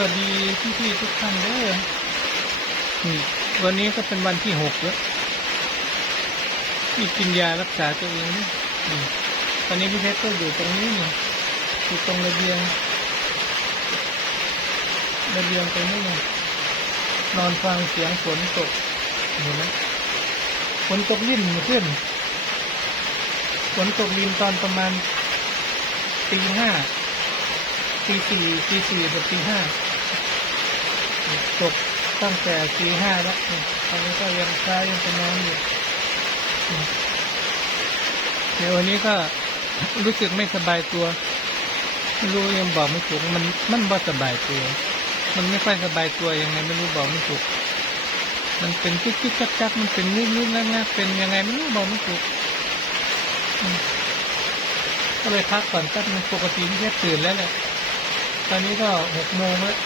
วัสดีพี่ๆทุกท่านเด้อนี่วันนี้ก็เป็นวันที่หกแล้วที่กินยารักษาตัวเองนี่ตอนนี้พี่เพชรก็อยู่ตรงนี้นี่อยู่ตรงระเบียงระเบียงตรงนี้นี่นอนฟังเสียงฝนตกเห็นไหมฝนตกลิ่นขึ้นฝนตกลินตอนประมาณตีห้าตีสี่ตีสี่กับตีห้า ตกตั้งแต่ตีห้าแล้วตอนนี้ก็ยังช้ายังเป็นน้ำอยู่เดี๋ยววันนี้ก็รู้สึกไม่สบายตัวไม่รู้ยังบอกไม่ถูกมันมันบ่สบายตัว มันไม่ค่อยสบายตัวยังไงไม่รู้บอกไม่ถูก มันเป็นจิ๊กจิ๊กจักจักมันเป็นนิดนิดงักงักเป็นยังไงไม่รู้บอกไม่ถูกก็เลยพักก่อนแป๊บนึงปกติที่แค่ตื่นแล้วแหละตอนนี้ก็หกโมงแล้ว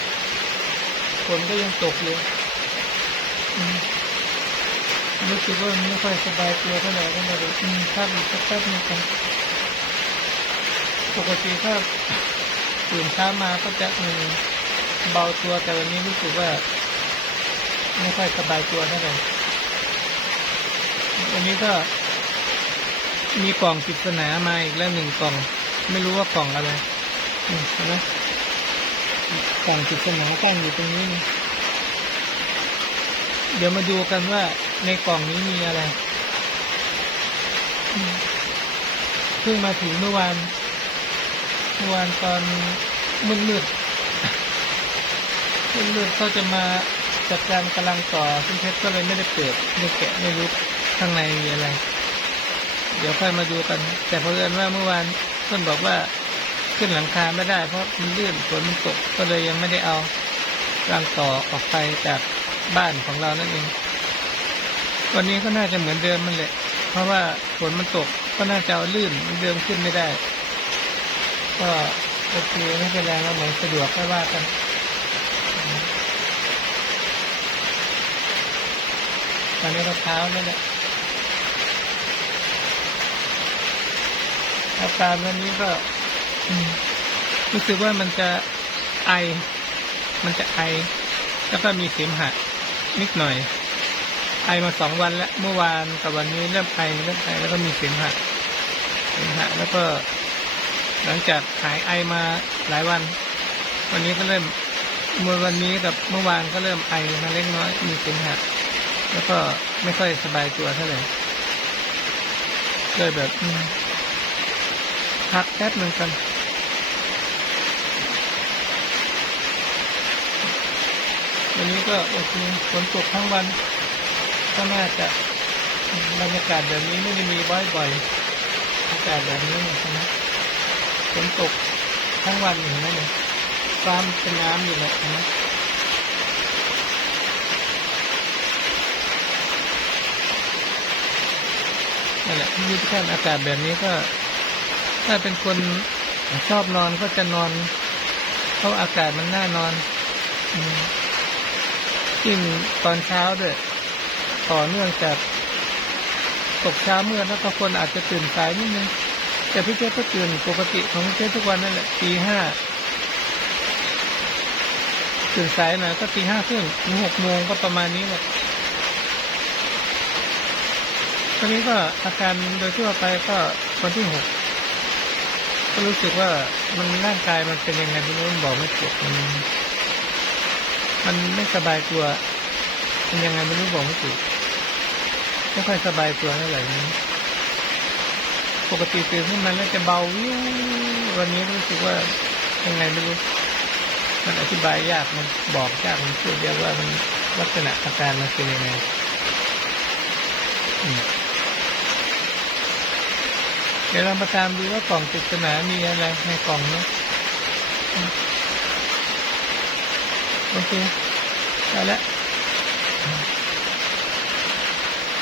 ฝนก็ยังตกอยู่อืมรู้สึกว่าไม่ค่อยสบายตัวเท่าไหร่ก็เลยอืมพักอีกสักแป๊บนึงกันปกติถ้าตื่นเช้ามาก็จะอืมเบาตัวแต่วันนี้รู้สึกว่า ไม่ค่อยสบายตัวเท่าไหร่วันนี้ก็ มีกล่องปริศนามาอีกแล้วหนึ่งกล่อง ไม่รู้ว่ากล่องอะไรอืมเห็นไหม กล่องปริศนาตั้งอยู่ตรงนี้นี่เดี๋ยวมาดูกันว่าในกล่องนี้มีอะไร เพิ่งมาถึงเมื่อวาน เมื่อวานตอนมืดมืดมืดมืดเขาจะมาจัดการกำลังต่อซึ่งเพชรก็เลยไม่ได้เปิดไม่แกะไม่รู้ข้างในมีอะไร เดี๋ยวค่อยมาดูกัน แต่เพอเอิญว่าเมื่อวานเพื่อนบอกว่า ขึ้นหลังคาไม่ได้ เพราะมันลื่นฝนมันตกก็เลยยังไม่ได้เอารางต่อออกไปจากบ้านของเรานั่นเอง วันนี้ก็น่าจะเหมือนเดิมมันแหละ เพราะว่าฝนมันตกก็น่าจะเอาลื่นเหมือนเดิมขึ้นไม่ได้ ก็โอเคไม่เป็นไรเราไหนสะดวกก็ว่ากันตอนนี้ก็เท้าแล้วแหละอาการวันนี้ก็ รู้สึกว่ามันจะไอ มันจะไอ แล้วก็มีเสมหะนิดหน่อย ไอมาสองวันแล้ว เมื่อวานกับวันนี้เริ่มไอเริ่มไอแล้วก็มีเสมหะเสมหะแล้วก็ หลังจากหายไอมาหลายวัน วันนี้ก็เริ่มเมื่อวันนี้กับเมื่อวานก็เริ่มไอมาเล็กน้อย มีเสมหะแล้วก็ไม่ค่อยสบายตัวเท่าไหร่เลยแบบพักแป๊บหนึ่งกัน วันนี้ก็โอเคฝนตกทั้งวัน ก็น่าจะบรรยากาศแบบนี้ไม่ได้มีบ่อยๆอากาศแบบนี้ใช่ไหมฝนตกทั้งวันเห็นไหมเนี่ยฟ้ามเป็นน้ำอยู่เลยเห็นไหมนั่นแหละที่ทุกท่านอากาศแบบนี้ก็ ถ้าเป็นคนชอบนอนก็จะนอน เพราะอากาศมันน่านอน อืม ยิ่งตอนเช้าด้วยต่อเนื่องจากตกเช้าเมื่อแล้วก็คนอาจจะตื่นสายนิดนึงแต่พี่เจ๊ก็ตื่นปกติของพี่เจ๊ทุกวันนั่นแหละตีห้าตื่นสายหน่อยก็ตีห้าครึ่งถึงหกโมงก็ประมาณนี้แหละตอนนี้ก็อาการโดยทั่วไปก็วันที่หกก็รู้สึกว่ามันร่างกายมันเป็นยังไงไม่รู้บอกไม่ถูกมัน มันไม่สบายตัว มันยังไงไม่รู้บอกไม่ถูกไม่ค่อยสบายตัวเท่าไหร่นี้ปกติตื่นขึ้นมาแล้วจะเบาวิววันนี้รู้สึกว่ายังไงไม่รู้ มันอธิบายยากมันบอกยากมันพูดเรียกว่ามันลักษณะอาการมันเป็นยังไงเดี๋ยวเรามาตามดูว่ากล่องปริศนามีอะไรในกล่องเคได้ แล้วอืม